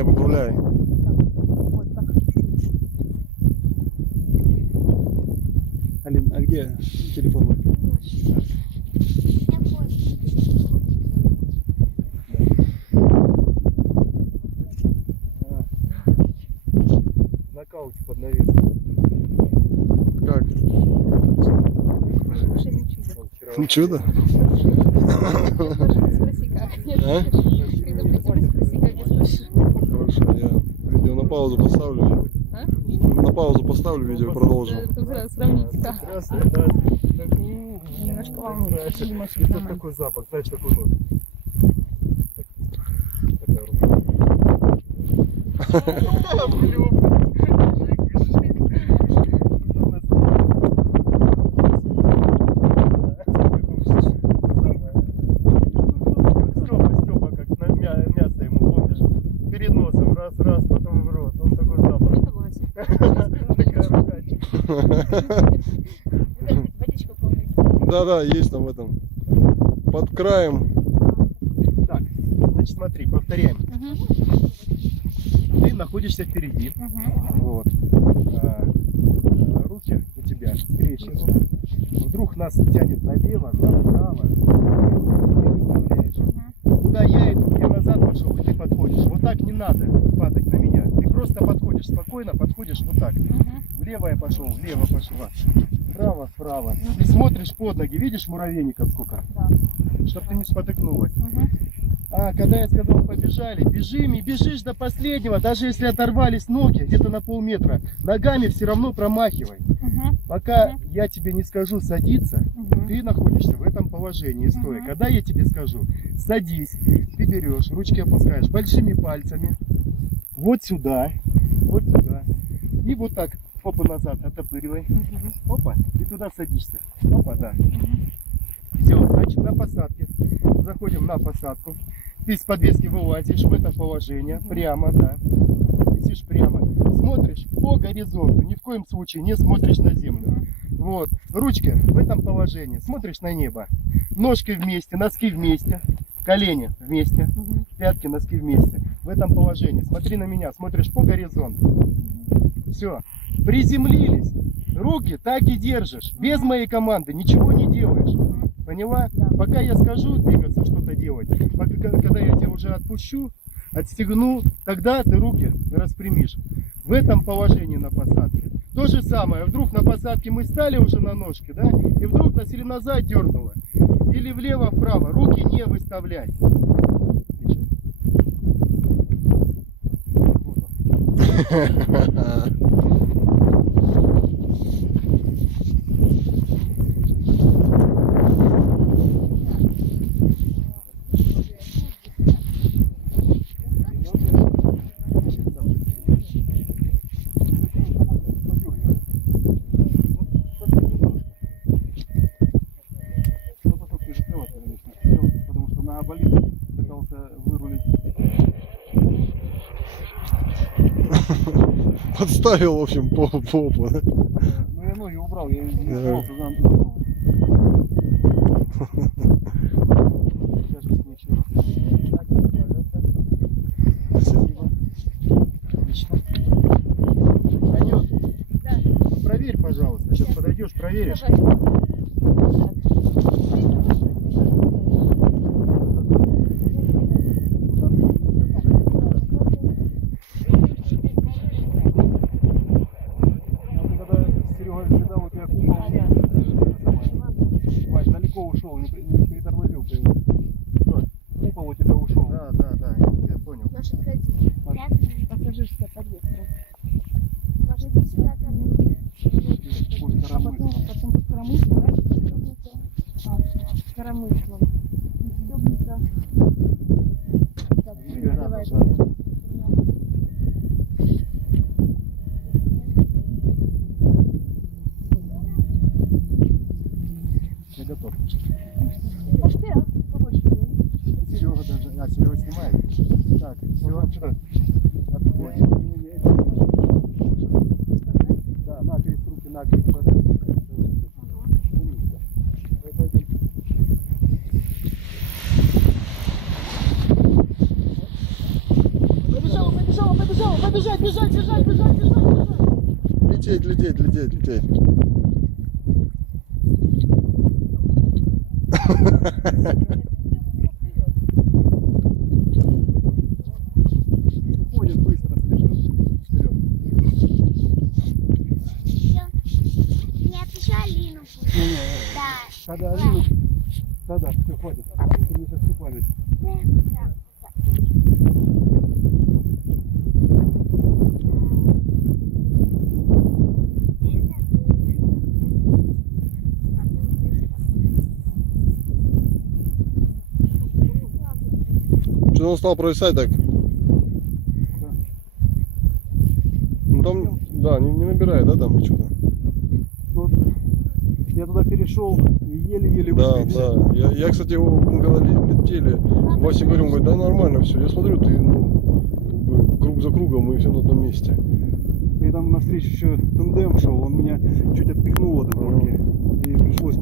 Не, поправляй. Вот так. Алин, а где телефон мой? Нокаут под навес. Как? Не чудо. Ну, Чудо? Спроси как. А? Когда придем, спроси как я слышу. Хорошо, я видео на паузу поставлю. А? На паузу поставлю видео и продолжим. Сравните да. Немножко Думаешь, Это нормально. такой запах, знаешь, такой. Так, Такая рука. Да, блин. Степа, Степа, как на мя- мясо ему, помнишь? Перед носом, раз, раз, потом в рот. Он такой запах. Это Вася. Такая рука. Ребят, водичку. Да-да, есть там в этом. Под краем. Так, значит, смотри, повторяем. Ты находишься впереди. Вот. А, руки у тебя скрещены. Вдруг нас тянет налево, направо. Куда я иду, я назад пошел, и ты подходишь. Вот так не надо падать просто подходишь, спокойно подходишь вот так. Мгм. Влево я пошел, влево пошла. Вправо, вправо. И смотришь под ноги, видишь муравейников сколько? Да. Чтобы ты не спотыкнулась. Мгм. А когда я сказал побежали, бежим и бежишь до последнего, даже если оторвались ноги где-то на полметра, ногами все равно промахивай. Мгм. Пока я тебе не скажу садиться, Мгм. ты находишься в этом положении стоя. Мгм. Когда я тебе скажу садись, ты берешь, ручки опускаешь большими пальцами, вот сюда, вот сюда, и вот так, опа назад оттопыривай, Мгм. опа, и туда садишься, опа, да. Все, значит на посадке, заходим на посадку, ты с подвески вылазишь в это положение, прямо, да, висишь прямо, смотришь по горизонту, ни в коем случае не смотришь на землю. Вот, ручка в этом положении, смотришь на небо, ножки вместе, носки вместе, колени вместе, пятки, носки вместе. В этом положении, смотри на меня, смотришь по горизонту. Все, приземлились, руки так и держишь, без моей команды ничего не делаешь. Поняла? Пока я скажу двигаться, что-то делать, когда я тебя уже отпущу, отстегну, тогда ты руки распрямишь. В этом положении на посадке. То же самое, вдруг на посадке мы стали уже на ножке, да, и вдруг нас назад дернуло, или влево-вправо, руки не выставлять. Отлично. Вот он. Потому что на болит пытался вырулить. Подставил, в общем, по попу. да? Ну я ноги убрал, я не знал, что нам проверь, пожалуйста. Сейчас подойдешь, проверишь. А ты когда Серега видал, у тебя купол Вань, далеко ушел, не, при- не притормозил ты его. Всё, Купол у тебя ушел. Да, да, да, Наша пассажирская подвеска. А потом, потом под коромыслом, да? А, коромыслом. Удобненько. Так, давай. Я готов. Может, ты, а? Побольше. Серега даже. А, Серега снимает. Так, все. Да, накрест, руки накрест. Умничка. Давай, пойдем. Побежал, побежал. Бежать, бежать, бежать, бежать, бежать. Лететь, лететь, лететь, лететь. Уходит Да. Тогда Алину. Да-да, все, хватит. Ты мне сейчас память. Что он стал провисать так? Ну там, да, не, не набирает, да, там что-то? Вот. Я туда перешел еле-еле Да, да. Я, я, кстати, его, мы когда ле- летели, Вася говорю, он говорит, да нормально все. Я смотрю, ты, ну, как бы круг за кругом, мы все на одном месте. И там навстречу еще тандем шел, он меня чуть отпихнул от руки. И пришлось